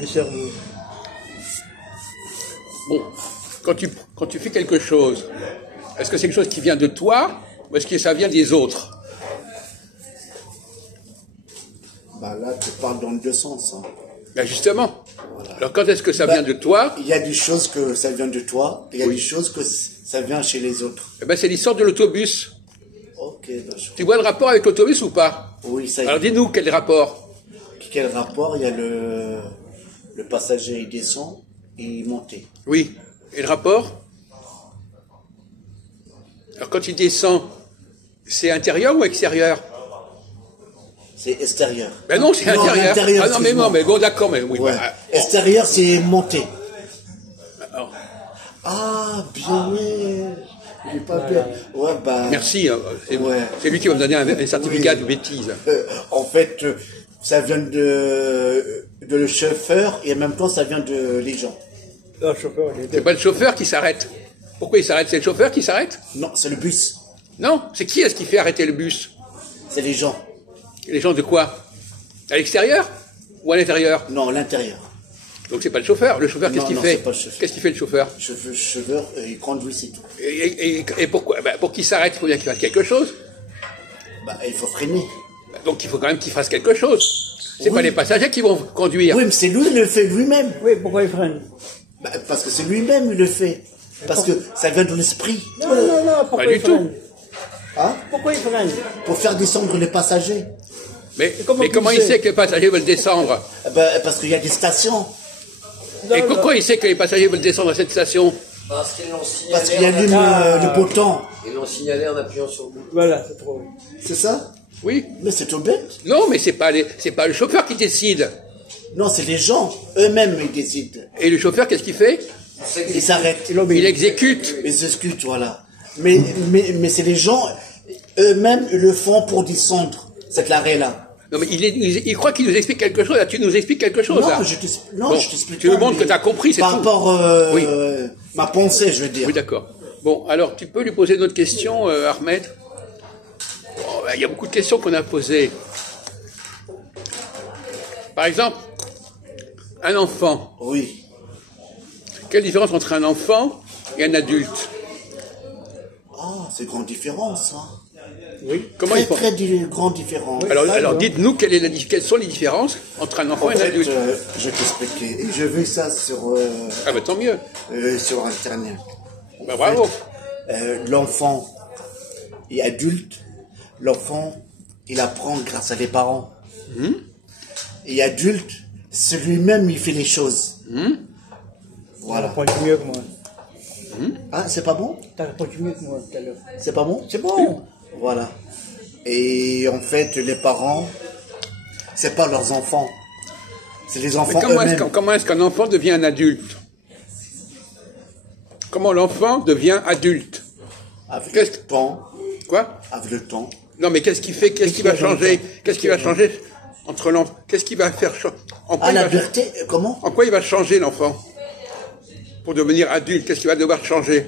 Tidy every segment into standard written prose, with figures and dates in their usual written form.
le cerveau. Bon, quand tu fais quelque chose, est-ce que c'est quelque chose qui vient de toi ou est-ce que ça vient des autres? Bah là, tu parles dans les deux sens. Hein. Ben justement. Voilà. Alors quand est-ce que ça vient de toi? Il y a des choses que ça vient de toi, et il y a des choses que ça vient chez les autres. Eh ben c'est l'histoire de l'autobus. Ok, bah, Tu vois le rapport avec l'autobus ou pas? oui, ça y est. Alors dis-nous quel rapport? Quel rapport? Il y a le passager, il descend et il monte. Oui. Et le rapport? Alors quand il descend, c'est intérieur ou extérieur? C'est extérieur. Ben non, c'est intérieur. Ah non, mais excuse-moi. non, mais bon, d'accord, mais oui. Ouais. Bah, Extérieur, c'est monter. alors, Ah, bien, il est pas bien. Ouais, bah. merci, hein, c'est Ouais. c'est lui qui va me donner un certificat Oui. de bêtise. En fait, ça vient de le chauffeur et en même temps, ça vient de les gens. Le chauffeur, il C'est est pas le chauffeur qui s'arrête. Pourquoi il s'arrête? C'est le chauffeur qui s'arrête? Non, c'est le bus. Non, c'est qui est-ce qui fait arrêter le bus? C'est les gens. Les gens de quoi? À l'extérieur ou à l'intérieur? Non, à l'intérieur. Donc c'est pas le chauffeur. Le chauffeur, qu'est-ce Non, qu'il non, fait? c'est pas le chauffeur. Qu'est-ce qu'il fait le chauffeur? Chauffeur, il conduit, c'est tout. Et pourquoi? Ben, pour qu'il s'arrête, il faut bien qu'il fasse quelque chose. Bah, il faut freiner. Ben, donc il faut quand même qu'il fasse quelque chose. C'est Oui. pas les passagers qui vont conduire. Oui, mais c'est lui qui le fait lui-même. Oui, pourquoi il freine? Bah, parce que c'est lui-même qui le fait. Parce que ça vient de l'esprit. Non, pourquoi Pas il du tout. freine? Hein? Pourquoi il freine? Pour faire descendre les passagers. Mais comment comment tu il sais sait que les passagers veulent descendre? Bah, parce qu'il y a des stations. Et pourquoi il sait que les passagers veulent descendre à cette station? Parce qu'ils l'ont signalé. Parce qu'il y a le beau temps. Ils l'ont signalé en appuyant sur le bouton. Voilà, c'est trop. C'est ça? Oui. Mais c'est tout bête. Non, mais c'est pas le chauffeur qui décide. Non, c'est les gens. Eux-mêmes, ils décident. Et le chauffeur, qu'est-ce qu'il fait? Ils s'arrêtent. Il exécute. Ils s'exécutent, voilà. Mais c'est les gens, eux-mêmes, ils le font pour descendre cette arrêt-là. Non, mais il croit qu'il nous explique quelque chose. Là, tu nous expliques quelque chose. là. Non, je t'explique pas. Tu me montres mais que tu as compris, c'est par tout. rapport Oui. ma pensée, je veux dire. Oui, d'accord. Bon, alors, tu peux lui poser une autre question, Ahmed? Bon, ben, il y a beaucoup de questions qu'on a posées. Par exemple, un enfant. Oui. Quelle différence entre un enfant et un adulte? Ah, c'est grande différence, hein. Oui. Comment Très, ils font? grande différence. Alors dites-nous quelles sont les différences entre un enfant En et un fait, adulte. je vais t'expliquer. Et je vu ça sur Ah ben tant mieux. sur Internet. Ben, bravo. L'enfant et adulte, l'enfant, il apprend grâce à les parents. Et adulte, c'est lui-même, il fait les choses. Voilà. Voilà. T'as répondu mieux que moi. Ah, c'est pas bon? T'as répondu mieux que moi tout à l'heure. C'est pas bon? C'est bon. Voilà. Et en fait, les parents, c'est pas leurs enfants. C'est les Mais enfants eux-mêmes. comment est-ce qu'un enfant devient un adulte? Comment l'enfant devient adulte? Avec Qu'est-ce le temps. Quoi? Avec le temps. Non, mais qu'est-ce qui fait? Qu'est-ce qui va changer? Qu'est-ce qui va changer entre l'enfant? Qu'est-ce qui va faire changer? Ah, la pureté, comment? En quoi il va changer l'enfant? Pour devenir adulte, qu'est-ce qu'il va devoir changer?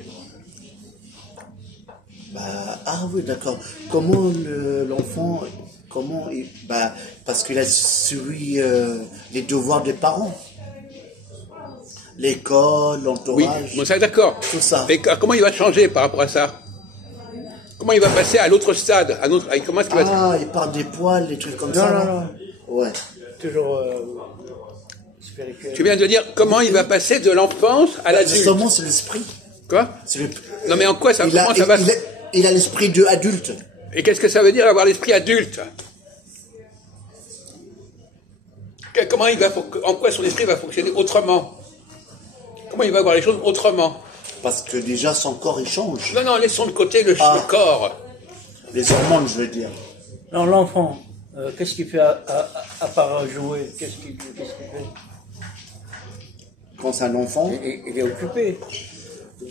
Ah oui, d'accord. Comment l'enfant, parce qu'il a suivi les devoirs des parents. L'école, Oui, l'entourage, bon, ça d'accord. tout ça. Mais comment il va changer par rapport à ça? Comment il va passer à l'autre stade? Comment est-ce qu'il va... Ah, il parle des poils, des trucs comme Non, ça. non, là. non. Ouais. Toujours spirituel. Tu viens de dire comment il va passer de l'enfance à l'adulte. Justement, c'est l'esprit. Quoi? C'est le- Non mais en quoi ça, il a, comment ça va... il a l'esprit de adulte. Et qu'est-ce que ça veut dire avoir l'esprit adulte? Comment en quoi son esprit va fonctionner autrement? Comment il va voir les choses autrement? Parce que déjà, son corps, il change. Non, laissons de côté le corps. Les hormones, je veux dire. Non, l'enfant, qu'est-ce qu'il fait à part jouer? Qu'est-ce qu'il fait? Quand c'est un enfant, Il est occupé.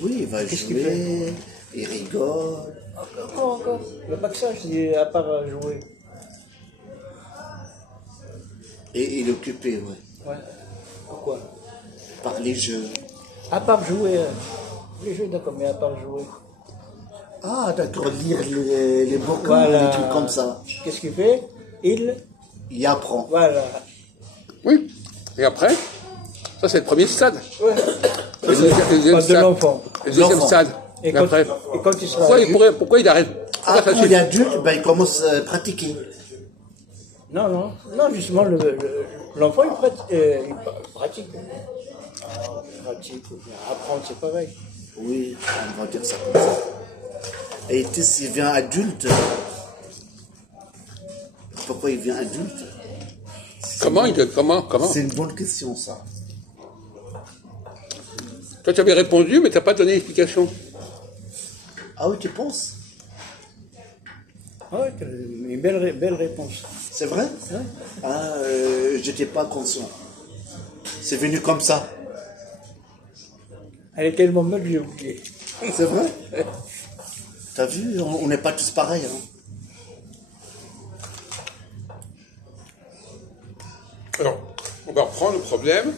oui, il va Qu'est-ce qu'il jouer, il rigole. Encore. Il n'y a pas que ça, je dis, à part jouer. Et il est occupé, ouais. Ouais. Pourquoi? Par les jeux. À part jouer. Les jeux, d'accord, mais à part jouer. Ah, d'accord, lire les bouquins, Voilà. des trucs comme ça. Qu'est-ce qu'il fait? Il apprend. Voilà. Oui. Et après? Ça, c'est le premier stade. Ouais. Le deuxième Pas de stade. l'enfant. Le deuxième L'enfant. stade. Et quand, Après. et quand il sera Pourquoi, adulte- pourquoi il arrête? Pourquoi Ah, ça quand suffit? il est adulte, ben, il commence à pratiquer. Non, justement, l'enfant, il pratique. Il pratique, ou bien apprendre, c'est pareil. Oui, on va dire ça comme ça. Et s'il vient adulte, pourquoi il vient adulte? Comment? C'est une bonne question, ça. Toi, tu avais répondu, mais tu n'as pas donné l'explication. Ah oui, tu penses? Ah ouais, une belle réponse. C'est vrai? Ouais. Ah, j'étais pas conscient. C'est venu comme ça. Elle est tellement molle, j'ai oublié. C'est vrai? T'as vu, on n'est pas tous pareils. Hein. Alors, on va reprendre le problème.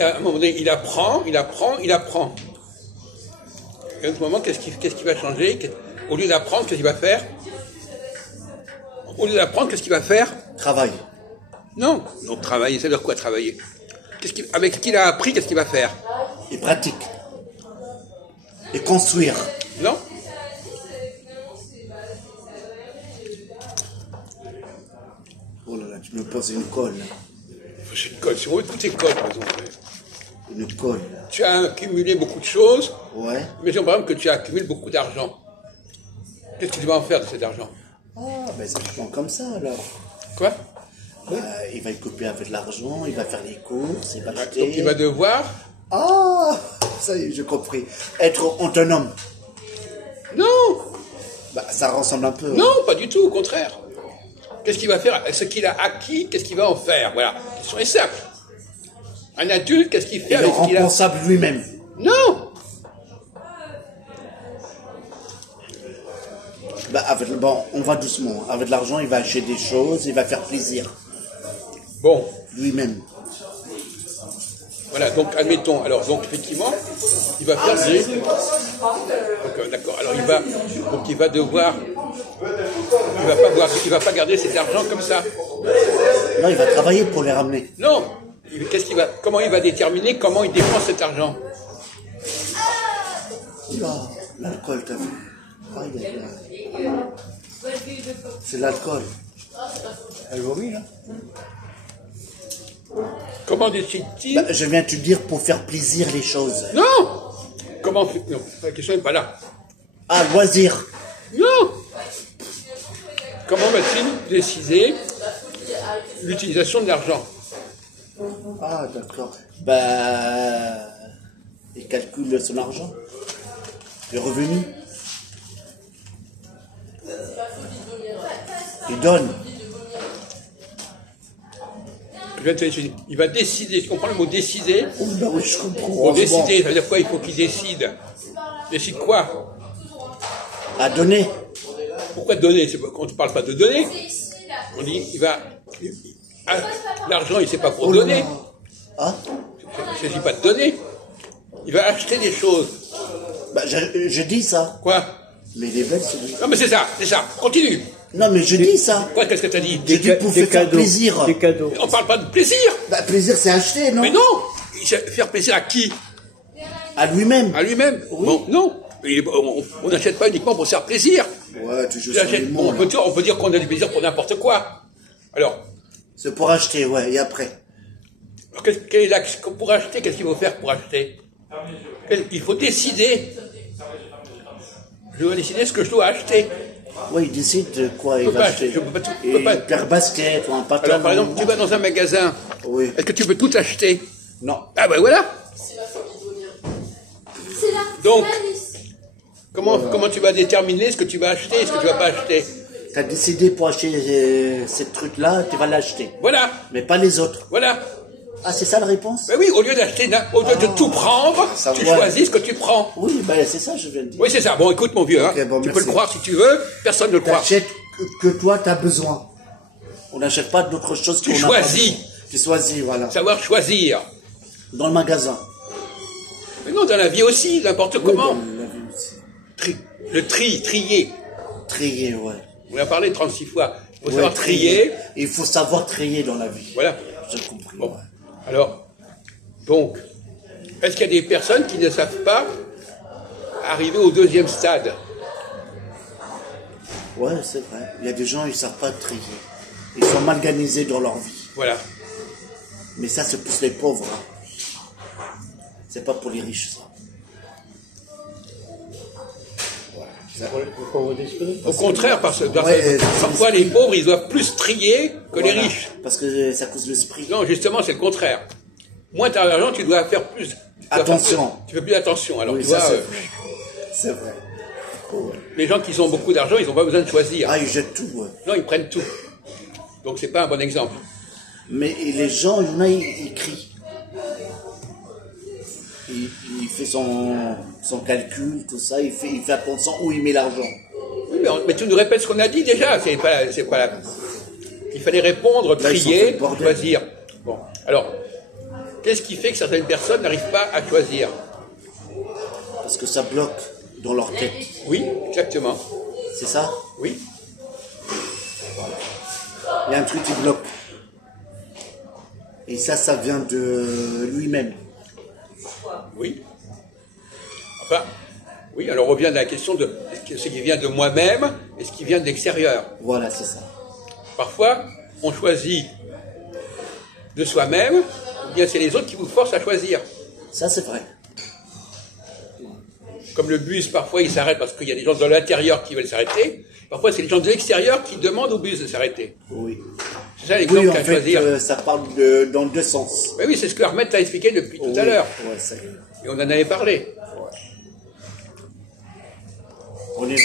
À un moment donné, il apprend. Et à un autre moment, qu'est-ce qui va changer? Au lieu d'apprendre, qu'est-ce qu'il va faire? Au lieu d'apprendre, qu'est-ce qu'il va faire? Travail. Non. Donc, travailler, ça veut dire quoi, travailler? Avec ce qu'il a appris, qu'est-ce qu'il va faire? Et pratique. Et construire. Non? Oh là là, tu me poses une colle. C'est une colle. Si on veut toutes ces colles, par exemple. Une colle. Tu as accumulé beaucoup de choses. Ouais. Imaginons par exemple que tu as accumulé beaucoup d'argent. Qu'est-ce que tu vas en faire de cet argent? Ah, ben c'est souvent comme ça alors. Quoi? Il va y couper avec l'argent, il va faire les courses, il va acheter. Donc il va devoir... Ah, ça y est, j'ai compris. Être autonome. Non! Bah, ça ressemble un peu. Non, pas du tout, au contraire. Qu'est-ce qu'il va faire avec ce qu'il a acquis? Qu'est-ce qu'il va en faire? Voilà, la question est simple. Un adulte, qu'est-ce qu'il fait Il est avec ce qu'il a? responsable lui-même. Non! Bah, bon, on va doucement. Avec de l'argent, il va acheter des choses, il va faire plaisir. Bon, Lui-même. voilà, donc admettons, alors donc effectivement, il va faire des... D'accord, alors il va devoir... Il va pas garder cet argent comme ça. Non, il va travailler pour les ramener. Non! Comment il va déterminer comment il dépense cet argent? Oula, l'alcool, t'as vu? Aïe, aïe, aïe. C'est l'alcool. Elle vomit, là. Comment décide-t-il? Bah, je viens te dire pour faire plaisir les choses. Non! Non, la question n'est pas là. Ah, loisir. Non! Comment va-t-il décider l'utilisation de l'argent? Ah, d'accord. Bah, il calcule son argent. Les revenus. Il donne. Il va décider. Tu comprends le mot décider? Oh, bah oui, je comprends. Pour décider, ça veut dire quoi? Il faut qu'il décide. Décide quoi? À donner. Pourquoi donner? On ne parle pas de donner. On dit, l'argent, il ne sait pas pour Oh là donner. là. Ah, Il ne s'agit pas de donner. Il va acheter des choses. bah, je dis ça. Quoi? Mais il est belle, celui. Non, mais c'est ça. Continue. Non, mais je dis ça. Quoi, qu'est-ce que tu as dit? J'ai dit pour faire cadeaux, plaisir. Des cadeaux. On ne parle pas de plaisir. Bah, plaisir, c'est acheter, non? Mais non. Faire plaisir à qui? À lui-même. À lui-même. Oui. Bon, non. On n'achète pas uniquement pour se faire plaisir. Ouais, tu joues Tu sur les achètes- mots, là. on peut dire qu'on a du plaisir pour n'importe quoi. Alors, C'est pour acheter, ouais, et après. quel est l'axe pour acheter? Qu'est-ce qu'il faut faire pour acheter? Il faut décider. Je dois décider ce que je dois acheter. Ouais, il décide de quoi il peux va pas- acheter. je peux pas tout- je Et peux pas- une paire basket ou un pantalon. Alors, par exemple, tu vas dans un magasin. Oui. Est-ce que tu peux tout acheter? Non. Ah ben voilà. Donc, comment tu vas déterminer ce que tu vas acheter et ce que tu vas pas acheter? T'as décidé pour acheter ces trucs-là, tu vas l'acheter. Voilà. Mais pas les autres. Voilà. Ah, c'est ça la réponse? Ben oui, au lieu d'acheter, au lieu de tout prendre, ça tu va. choisis ce que tu prends. Oui, ben c'est ça, je viens de dire. Oui, c'est ça. Bon, écoute, mon vieux, hein, Ok, bon, tu peux merci. le croire si tu veux, personne ne le croit. T'achètes que toi, t'as besoin. On n'achète pas d'autres choses Tu qu'on n'a pas choisis. besoin. Tu choisis, voilà. Savoir choisir. Dans le magasin. Mais non, dans la vie aussi, n'importe Oui, comment. dans la vie aussi. Trier. Trier, ouais. On en a parlé 36 fois. Il faut Ouais, savoir trier. Il faut savoir trier dans la vie. Voilà. j'ai compris. Bon. Ouais. Alors, donc, est-ce qu'il y a des personnes qui ne savent pas arriver au deuxième stade? Ouais, c'est vrai. Il y a des gens, ils ne savent pas trier. Ils sont mal organisés dans leur vie. Voilà. Mais ça, c'est plus les pauvres. Hein. C'est pas pour les riches, ça. Au contraire, parce que Ouais, parfois les pauvres, ils doivent plus trier que les Voilà. riches. Parce que ça cause l'esprit. Non, justement, c'est le contraire. Moins tu as d'argent, tu dois faire plus. Attention. Tu fais plus attention. Alors, Oui, tu ça, vois, c'est vrai. C'est vrai. Oh, ouais. les gens qui ont beaucoup d'argent, ils n'ont pas besoin de choisir. Ah, ils jettent tout. Ouais. Non, ils prennent tout. Donc, c'est pas un bon exemple. Mais les gens, il y en a, ils crient. Il fait son calcul, tout ça, il fait attention où il met l'argent. Oui, mais tu nous répètes ce qu'on a dit déjà. C'est pas Il fallait répondre, Là, ils sont fait trier, le bordel. choisir. Bon. Alors, qu'est-ce qui fait que certaines personnes n'arrivent pas à choisir? Parce que ça bloque dans leur tête. Oui, exactement. C'est ça? Oui. Il y a un truc qui bloque. Et ça vient de lui-même. Oui. Enfin, oui, alors on revient à la question de ce qui vient de moi-même et ce qui vient de l'extérieur. Voilà, c'est ça. Parfois, on choisit de soi-même, ou bien c'est les autres qui vous forcent à choisir. Ça, c'est vrai. Comme le bus, parfois, il s'arrête parce qu'il y a des gens de l'intérieur qui veulent s'arrêter. Parfois, c'est les gens de l'extérieur qui demandent au bus de s'arrêter. Oui. C'est ça l'exemple Oui, en qu'à fait, choisir. ça parle dans deux sens. Oui, oui, c'est ce que Ahmed t'a expliqué depuis tout à l'heure. Ouais, ça y est. Et on en avait parlé. On est